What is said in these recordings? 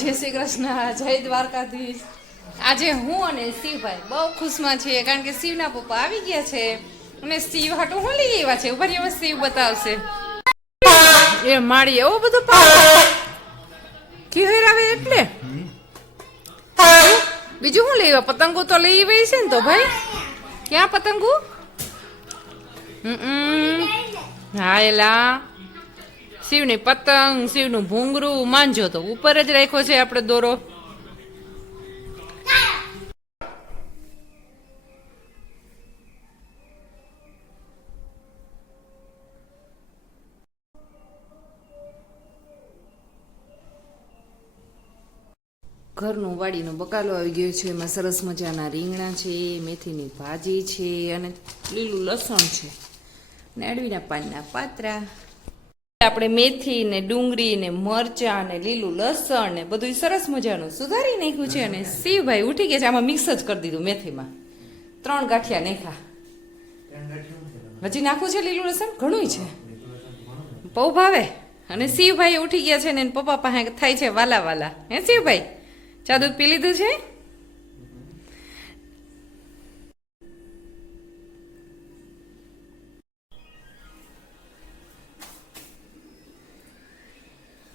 જય શ્રી કૃષ્ણ, જય દ્વારકાધીશ. આજે હું અને શિવભાઈ બહુ ખુશમાં છીએ કારણ કે શિવના પપ્પા આવી ગયા છે અને શિવ હાટું હું લઈ આવ્યા છે. ઉભા રહ્યો, શિવ બતાવશે. એ માળી એવું બધું ખીહેરાવે એટલે બીજું શું લઈ આવ્યા? પતંગો તો લઈ આવી છે ને તો ભાઈ. ક્યાં પતંગો? હા એલા શિવની પતંગ, શિવનું ભૂંગરું માનજો તો ઉપર જ રાખ્યો છે આપણે દોરો. ઘરનું વાડીનો બકાલો આવી ગયો છે. એમાં સરસ મજાના રીંગણા છે, મેથીની ભાજી છે અને લીલું લસણ છે ને અડવીના પાનના પાત્રા. આપણે મેથી ને ડુંગળી ને મરચા ને લીલું લસણ ને બધું સરસ મજાનું સુધારી નાખ્યું છે અને શિવભાઈ ઉઠી ગયા છે. આમાં મિક્સ જ કરી દીધું. મેથીમાં 3 ગાંઠિયા નાખ્યા. હજી નાખવું છે લીલું લસણ, ઘણું છે. બહુ ભાવે. અને શિવભાઈ ઉઠી ગયા છે ને પપ્પા પાસે થાય છે વાલા વાલા. હે શિવભાઈ, ચા દૂધ પી લીધું છે?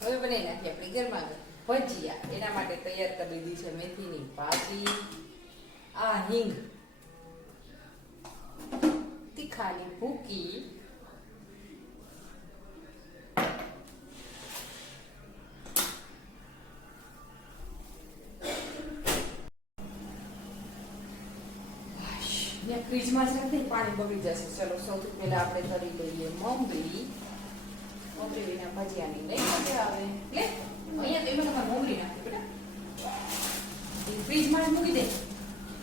હવે બનાવી નાખીએ આપણી ઘરમાં ભજીયા. એના માટે તૈયાર કરી લીધી છે મેથીની ભાજી, આ હિંગ, તીખાની ભૂકી, ફ્રીજમાં જ રાખી પાણી બગડી જશે. ચલો સૌથી પહેલા આપણે કરી લઈએ મમરી. મમરી વિના ભજીયાની નહીં મજા આવે. લે અહીંયા તો એમાં તમારે મમરી નાખી બેટા. ફ્રીજમાં જ મૂકી દે.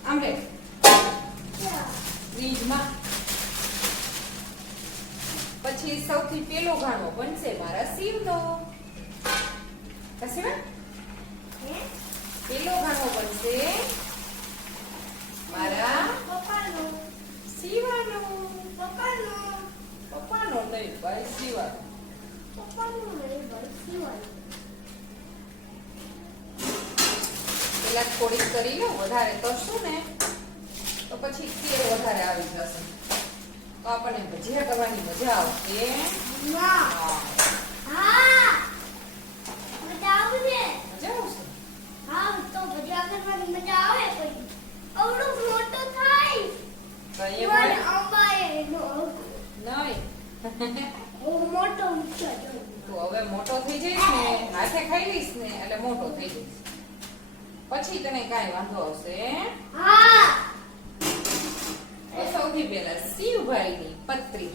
આમ લે ફ્રીજમાં. પછી સૌથી પેલો ગાણો બનશે મારા શિવનો. કશે પેલો ગાણો બનશે મારા પપ્પાનો. શિવાનો. પપ્પાનો નહીં ભાઈ, શિવાનો. પેલા થોડીક કરી લો. વધારે કરશું ને તો પછી તેલ વધારે આવી જશે તો આપણને ભજીયા કરવાની મજા આવશે. મજા આવશે. હવે મોટો થઈ જઈશ ને, હાથે ખાઈ લઈશ ને એટલે મોટો થઈ જઈશ. પછી તને કાંઈ વાંધો આવશે? સૌથી પહેલા શિવભાઈની પત્રી.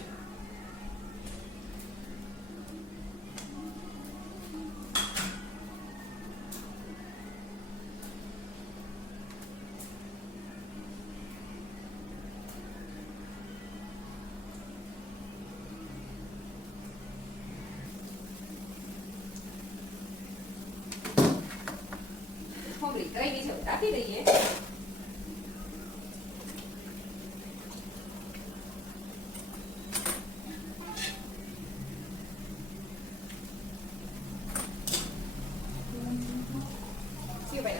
આપી દઈએ.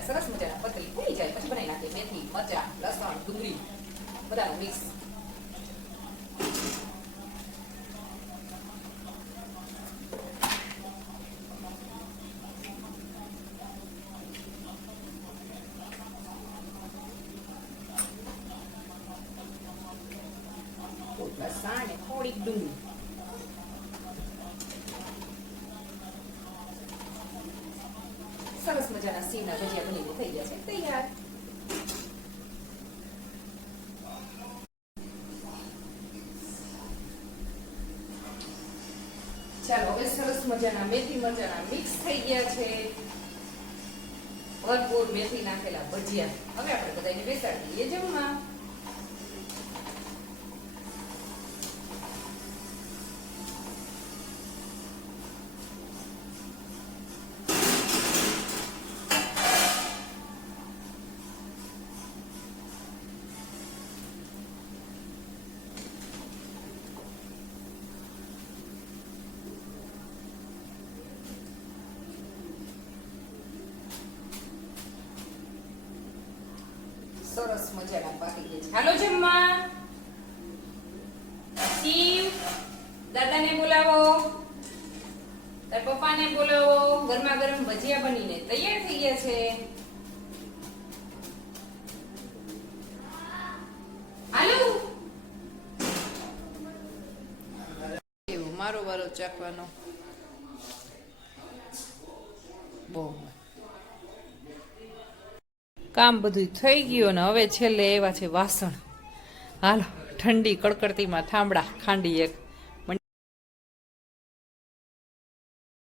સરસ મજાના પતરી ઉડી જાય પછી બનાવી નાખીએ મેથી, મરચા, લસણ, ડુંગળી બધાનું મિક્સ. લસણ ને થોડીક ડુંગળી. સરસ મજાના સિંહના ભજીયા બનીને થઈ ગયા છે તૈયાર. ચાલો હવે સરસ મજાના મેથી મરચાના મિક્સ થઈ ગયા છે. ભરપૂર મેથી નાખેલા ભજીયા. હવે આપણે બધાને બેસાડી દઈએ જમવા. સરસ મજાના પાકી ગયા છે. હાલો જમવા. શિવ દાદાને બોલાવો, તાર પપ્પાને બોલાવો. ગરમા ગરમ ભજીયા બનીને તૈયાર થઈ ગયા છે. હાલો એવું મારો વારો ચાખવાનો. બહુ કામ બધું થઈ ગયું ને હવે છેલ્લે એવા છે વાસણ. હાલો ઠંડી કડકડતીમાં થાંભળા ખાંડી એક